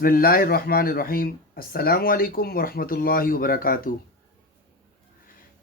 बिस्मिल्लाहिर्रहमानिर्रहीम। अस्सलामुअलैकुम वरहमतुल्लाहि वबरकातुहू।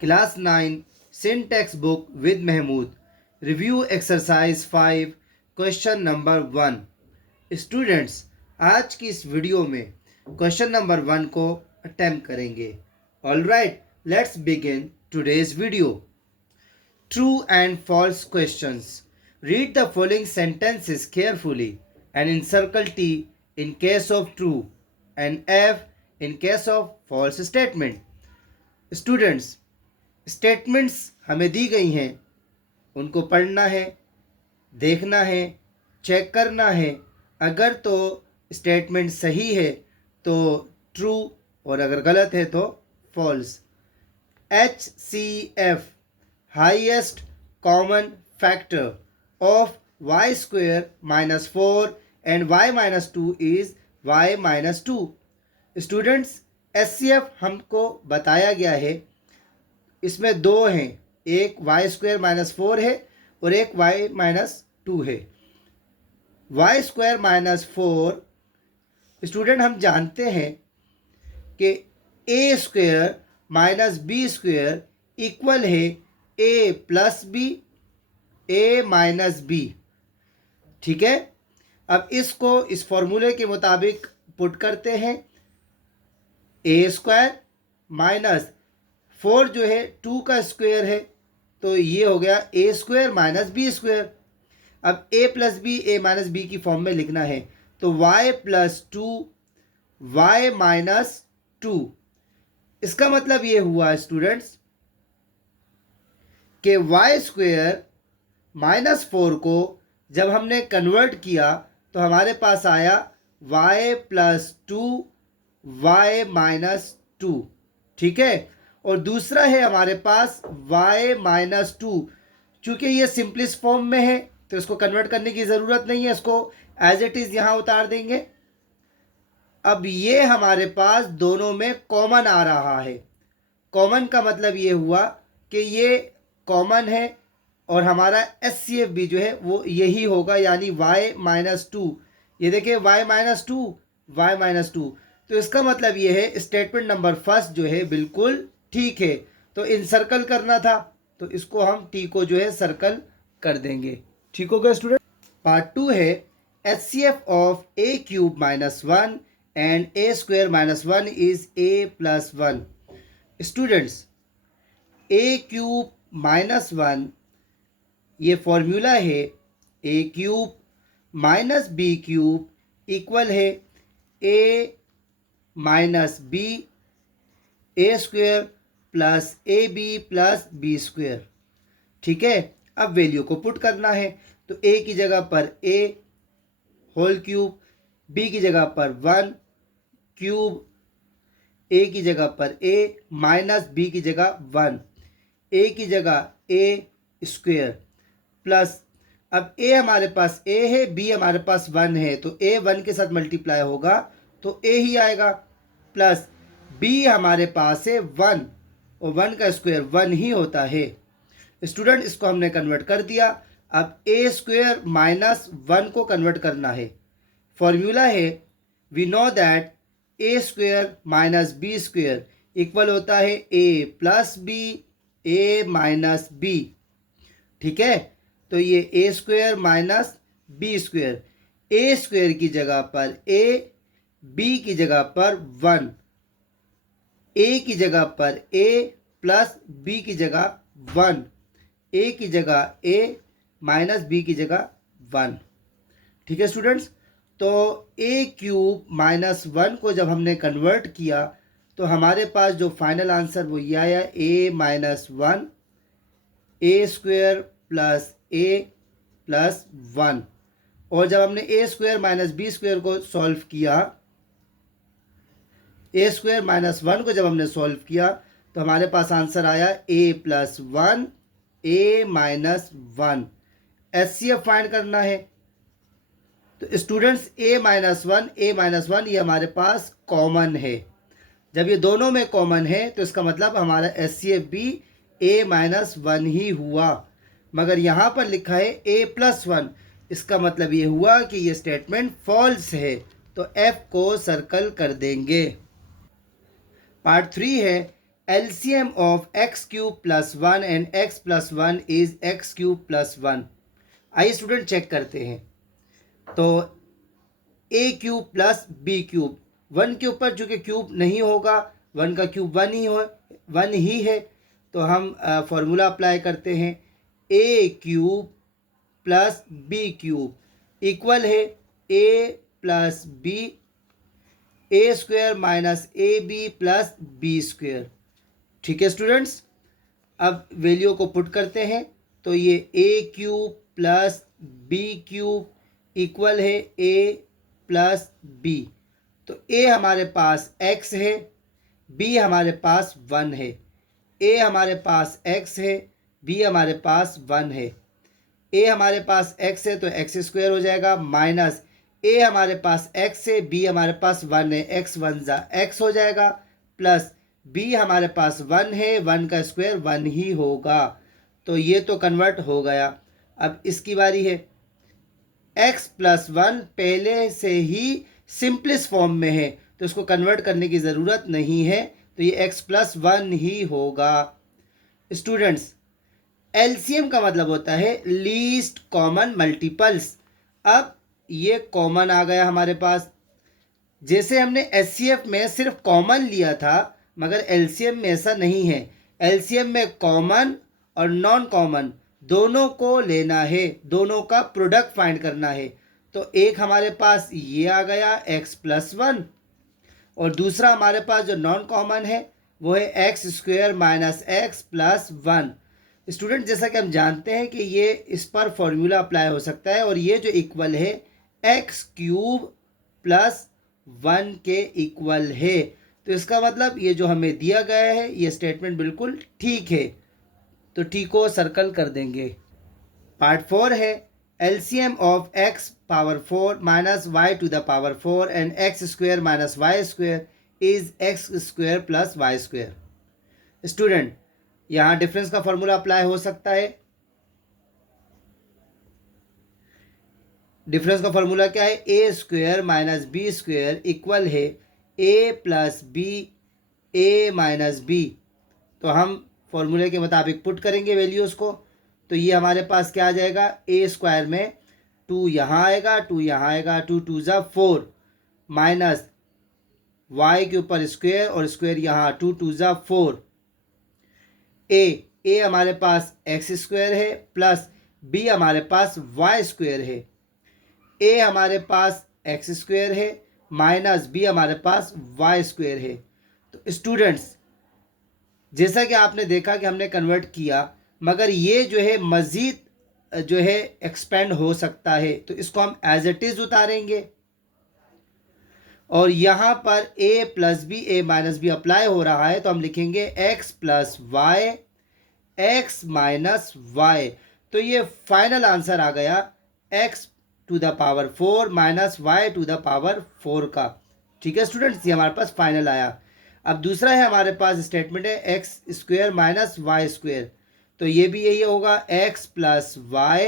Class 9 syntax book with Mahmood. Review exercise 5 question number 1। Students, आज की इस वीडियो में क्वेश्चन नंबर 1 को अटेम्प्ट करेंगे। Alright, let's begin today's video. True and false questions. Read the following sentences carefully and encircle T in case of true and F in case of false statement. Students, statements हमें दी गई हैं, उनको पढ़ना है, देखना है, check करना है। अगर तो स्टेटमेंट सही है तो ट्रू और अगर गलत है तो false. HCF highest common factor of y square minus 4 and y minus 2 is y minus 2. Students, HCF हमको बताया गया है, इसमें दो हैं, एक y स्क्वायर माइनस 4 है और एक y माइनस 2 है। y स्क्वायर माइनस 4 स्टूडेंट हम जानते हैं कि a square minus b square equal है a plus b, a minus b. ठीक है, अब इसको इस फॉर्मूले के मुताबिक पुट करते हैं। a स्क्वायर माइनस 4 जो है 2 का स्क्वायर है, तो ये हो गया a square minus b square. अब a plus b a minus b की फॉर्म में लिखना है, तो y प्लस 2 y माइनस 2। इसका मतलब ये हुआ स्टूडेंट्स कि y स्क्वायर माइनस 4 को जब हमने कन्वर्ट किया तो हमारे पास आया y प्लस 2 y माइनस 2। ठीक है, और दूसरा है हमारे पास y माइनस 2। चूँकि ये सिंपलेस्ट फॉर्म में है तो इसको कन्वर्ट करने की ज़रूरत नहीं है, इसको एज इट इज़ यहाँ उतार देंगे। अब ये हमारे पास दोनों में कॉमन आ रहा है। कॉमन का मतलब ये हुआ कि ये कॉमन है और हमारा HCF भी जो है वो यही होगा, यानी y माइनस 2। ये देखिए y माइनस 2 y माइनस 2, तो इसका मतलब ये है स्टेटमेंट नंबर फर्स्ट जो है बिल्कुल ठीक है। तो इन सर्कल करना था तो इसको हम T को जो है सर्कल कर देंगे। ठीक होगा स्टूडेंट। पार्ट 2 है HCF of a cube minus 1 and a square minus 1 is a plus 1। Students, a cube minus 1 ये फॉर्मूला है a cube minus b cube equal है a minus b, a square plus a B plus B square. ठीक है, अब value को put करना है, तो a की जगह पर a होल क्यूब, b की जगह पर 1 क्यूब, a की जगह पर a माइनस b की जगह 1, a की जगह a स्क्वायर प्लस, अब a हमारे पास a है, b हमारे पास 1 है, तो a 1 के साथ मल्टीप्लाई होगा तो a ही आएगा, प्लस b हमारे पास है 1 और 1 का स्क्वायर 1 ही होता है। स्टूडेंट, इसको हमने कन्वर्ट कर दिया। अब a स्क्वायर माइनस 1 को कन्वर्ट करना है। फॉर्मूला है, we know that a square minus b square equal होता है a plus b a minus b. ठीक है, तो ये a square minus b square, a square की जगह पर a, b की जगह पर 1, a की जगह पर a प्लस b की जगह 1, a की जगह a माइनस b की जगह 1। ठीक है स्टूडेंट्स, तो a क्यूब माइनस 1 को जब हमने कन्वर्ट किया तो हमारे पास जो फाइनल आंसर वो ये आया a minus 1 a square plus a plus 1। और जब हमने a square minus b square को सॉल्व किया, a स्क्वायर माइनस 1 को जब हमने सॉल्व किया तो हमारे पास आंसर आया a plus 1 a minus 1। HCF find करना है, तो स्टूडेंट्स a माइनस 1 ये हमारे पास कॉमन है। जब ये दोनों में कॉमन है तो इसका मतलब हमारा HCF भी a माइनस 1 ही हुआ, मगर यहाँ पर लिखा है a प्लस 1, इसका मतलब ये हुआ कि ये स्टेटमेंट फॉल्स है। तो f को सर्कल कर देंगे। पार्ट 3 है LCM of x cube plus 1 and x plus 1 is x cube plus 1। आइए स्टूडेंट चेक करते हैं। तो ए क्यूब प्लस बी क्यूब, 1 के ऊपर चूँकि क्यूब नहीं होगा, 1 का क्यूब 1 ही है, तो हम फॉर्मूला अप्लाई करते हैं। A cube plus B cube equal है ए plus B, A square minus A B plus B square. ठीक है स्टूडेंट्स, अब वैल्यू को पुट करते हैं। तो ये a cube plus B cube equal है ए प्लस बी। तो ए हमारे पास x है, b हमारे पास 1 है। a हमारे पास x है, b हमारे पास 1 है। a हमारे पास x है तो एक्स स्क्वायर हो जाएगा, माइनस a हमारे पास x है, b हमारे पास 1 है, x 1 जा x हो जाएगा, प्लस b हमारे पास 1 है, 1 का स्क्वायर 1 ही होगा। तो ये तो कन्वर्ट हो गया। अब इसकी बारी है। x प्लस 1 पहले से ही सिंपलेस्ट फॉर्म में है तो इसको कन्वर्ट करने की ज़रूरत नहीं है, तो ये x प्लस 1 ही होगा। स्टूडेंट्स, एलसीएम का मतलब होता है लीस्ट कॉमन मल्टीपल्स। अब ये कॉमन आ गया हमारे पास। जैसे हमने एचसीएफ में सिर्फ कॉमन लिया था, मगर एलसीएम में ऐसा नहीं है। एलसीएम में कॉमन और नॉन कॉमन दोनों को लेना है, दोनों का प्रोडक्ट फाइंड करना है। तो एक हमारे पास ये आ गया x प्लस 1, और दूसरा हमारे पास जो नॉन कॉमन है वो है x square minus x plus 1। Student, जैसा कि हम जानते हैं कि ये इस पर फॉर्मूला अप्लाई हो सकता है, और ये जो इक्वल है एक्स क्यूब प्लस 1 के इक्वल है। तो इसका मतलब ये जो हमें दिया गया है ये स्टेटमेंट बिल्कुल ठीक है, तो ठीक को सर्कल कर देंगे। पार्ट 4 है LCM of x power 4 minus y to the power 4 and x square minus y square is x square plus y square. Student, यहाँ डिफरेंस का फॉर्मूला अप्लाई हो सकता है। डिफरेंस का फॉर्मूला क्या है? A square minus b square equal है ए plus B a minus b. तो हम फॉर्मूले के मुताबिक पुट करेंगे वैल्यूज़ को। तो ये हमारे पास क्या आ जाएगा? ए स्क्वायर में 2 यहाँ आएगा, 2 यहाँ आएगा, 2 2 ज़ा 4 माइनस वाई के ऊपर स्क्वायर और स्क्वायर यहाँ 2 2 ज़ा 4। ए हमारे पास एक्स स्क्वायर है प्लस बी हमारे पास वाई स्क्वायर है। ए हमारे पास एक्स स्क्वायर है माइनस बी हमारे पास वाई स्क्वायर है। तो स्टूडेंट्स, जैसा कि आपने देखा कि हमने कन्वर्ट किया, मगर ये जो है मज़ीद जो है एक्सपेंड हो सकता है, तो इसको हम एज इट इज़ उतारेंगे और यहाँ पर a plus B a minus b apply हो रहा है, तो हम लिखेंगे x plus y x minus y. तो ये फाइनल आंसर आ गया x to the power 4 minus y to the power 4 का। ठीक है स्टूडेंट्स, ये हमारे पास फाइनल आया। अब दूसरा है हमारे पास स्टेटमेंट है x square minus y square. तो ये भी यही होगा x plus y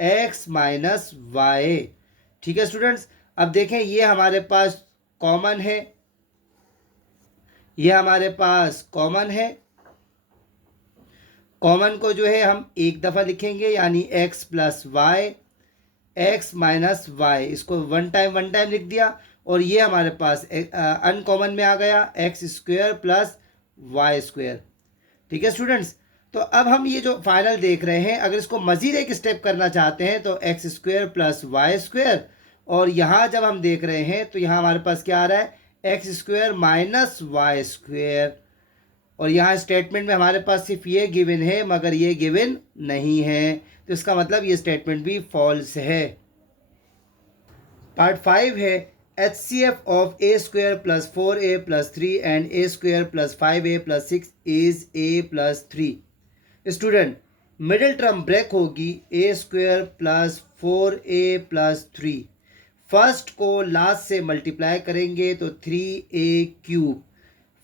x minus y. ठीक है स्टूडेंट्स, अब देखें ये हमारे पास कॉमन है, ये हमारे पास कॉमन है। कॉमन को जो है हम एक दफ़ा लिखेंगे, यानी x plus y x minus y, इसको वन टाइम लिख दिया। और ये हमारे पास अनकॉमन में आ गया x square plus y square. ठीक है स्टूडेंट्स, तो अब हम ये जो फाइनल देख रहे हैं, अगर इसको मज़ीद एक स्टेप करना चाहते हैं तो x square plus y square, और यहाँ जब हम देख रहे हैं तो यहाँ हमारे पास क्या आ रहा है? X square minus y square. और यहाँ स्टेटमेंट में हमारे पास सिर्फ ये गिवन है मगर ये गिवन नहीं है, तो इसका मतलब ये स्टेटमेंट भी फॉल्स है। पार्ट 5 है HCF of a square plus 4a plus 3 and a square plus 5a plus 6 is a plus 3। Student, middle term break होगी a square plus 4a plus 3। First को लास्ट से मल्टीप्लाई करेंगे तो 3a cube.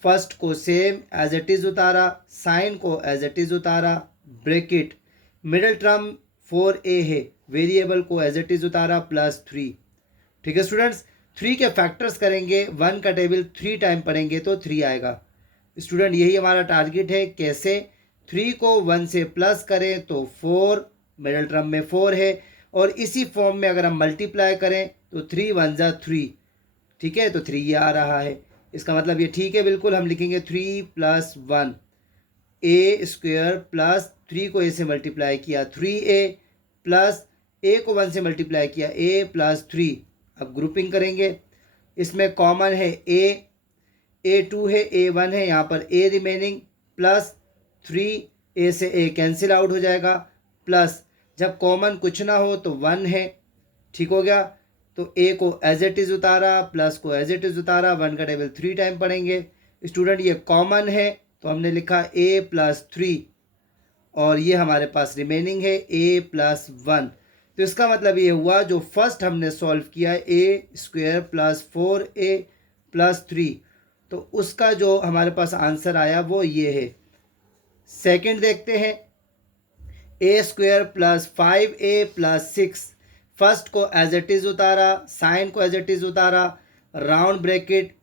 First को same as it is उतारा, sign को as it is उतारा, bracket, middle term 4a है, वेरिएबल को एज इट इज़ उतारा प्लस 3। ठीक है स्टूडेंट्स, 3 के फैक्टर्स करेंगे, 1 का टेबल 3 टाइम पढ़ेंगे तो 3 आएगा। स्टूडेंट यही हमारा टारगेट है। कैसे? 3 को 1 से प्लस करें तो 4, मिडल टर्म में 4 है, और इसी फॉर्म में अगर हम मल्टीप्लाई करें तो 3 1 जा 3, ठीक है, तो 3 ये आ रहा है। इसका मतलब ये ठीक है बिल्कुल। हम लिखेंगे 3 + 1 ए स्क्वायर प्लस 3 को ए से मल्टीप्लाई किया 3a प्लस ए को 1 से मल्टीप्लाई किया a + 3। अब ग्रुपिंग करेंगे, इसमें कॉमन है a2 है, a1 है, यहाँ पर a रिमेनिंग, प्लस 3 a से a कैंसिल आउट हो जाएगा, प्लस जब कॉमन कुछ ना हो तो 1 है, ठीक हो गया। तो a को एज इट इज़ उतारा, प्लस को एज इट इज़ उतारा, 1 का टेबल 3 टाइम पढ़ेंगे। स्टूडेंट ये कॉमन है तो हमने लिखा a + 3, और ये हमारे पास रिमेनिंग है a + 1। तो इसका मतलब ये हुआ जो फर्स्ट हमने सॉल्व किया a² + 4a + 3, तो उसका जो हमारे पास आंसर आया वो ये है। सेकंड देखते हैं, a² + 5a + 6। फर्स्ट को एज इट इज़ उतारा, साइन को एज इट इज़ उतारा, राउंड ब्रैकेट,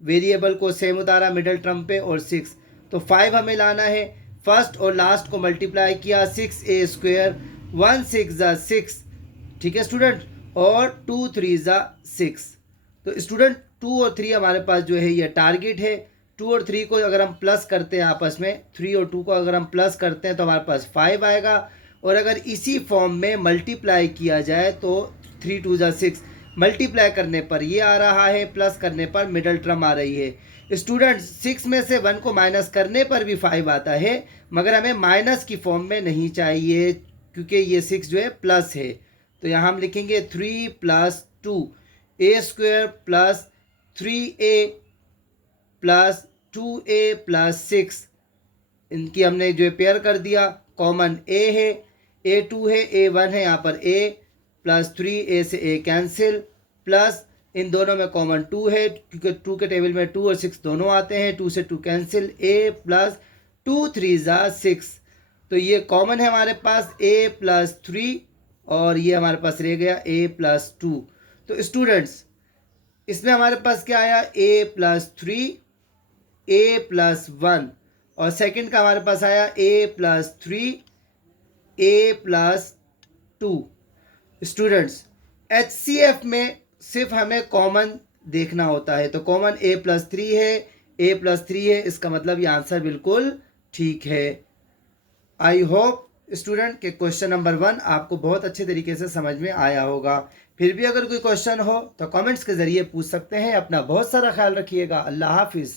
वेरिएबल को सेम उतारा मिडल टर्म पे, और 6। तो 5 हमें लाना है। फर्स्ट और लास्ट को मल्टीप्लाई किया, 6a², 1 6 ज़ा 6, ठीक है स्टूडेंट, और 2 3 ज़ा 6। तो स्टूडेंट 2 और 3 हमारे पास जो है ये टारगेट है। 2 और 3 को अगर हम प्लस करते हैं आपस में, 3 और 2 को अगर हम प्लस करते हैं तो हमारे पास 5 आएगा, और अगर इसी फॉर्म में मल्टीप्लाई किया जाए तो 3 2 ज़ा 6, मल्टीप्लाई करने पर ये आ रहा है, प्लस करने पर मिडल टर्म आ रही है। स्टूडेंट 6 में से 1 को माइनस करने पर भी 5 आता है, मगर हमें माइनस की फॉर्म में नहीं चाहिए क्योंकि ये 6 जो है प्लस है। तो यहाँ हम लिखेंगे 3 + 2 a² + 3a + 2a + 6, इनकी हमने जो पेयर कर दिया। कॉमन a है, a2 है, a1 है, यहाँ पर a + 3a से a कैंसिल, प्लस इन दोनों में कॉमन 2 है क्योंकि 2 के टेबल में 2 और 6 दोनों आते हैं, 2 से 2 कैंसिल, a + 2 3 ज़ा 6। तो ये कॉमन है हमारे पास a + 3, और ये हमारे पास रह गया a + 2। तो स्टूडेंट्स इसमें हमारे पास क्या आया, a + 3, a + 1, और सेकंड का हमारे पास आया a + 3, a + 2। स्टूडेंट्स HCF में सिर्फ हमें कॉमन देखना होता है, तो कॉमन a + 3 है, a + 3 है, इसका मतलब ये आंसर बिल्कुल ठीक है। आई होप स्टूडेंट के क्वेश्चन नंबर 1 आपको बहुत अच्छे तरीके से समझ में आया होगा। फिर भी अगर कोई क्वेश्चन हो तो कमेंट्स के ज़रिए पूछ सकते हैं। अपना बहुत सारा ख्याल रखिएगा। अल्लाह हाफिज़।